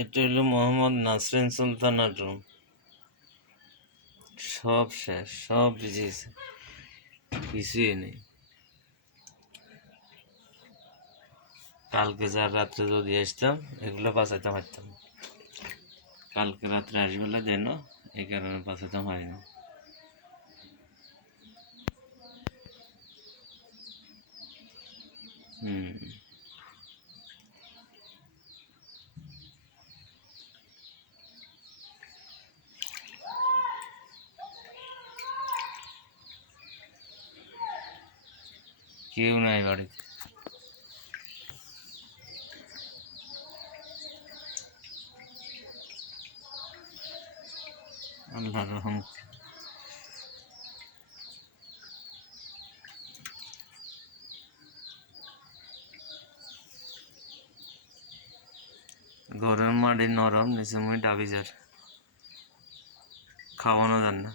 এটা হলো মোহাম্মদ নাসরিন সুলতানার রুম। সব শেষ, সব ভিজেছে, কিছুই নেই। কালকে যার রাত্রে যদি আসতাম এগুলো বাঁচাইতে পারতাম। কালকে রাত্রে আসবেলা দেন, এই কারণে বাঁচাতে পারি না। কেউ নাই বাড়িতে। আল্লাহর রহম। ঘরের মাটি নরম, নিচে মুই ডাবি যার, খাওয়ানো যান না।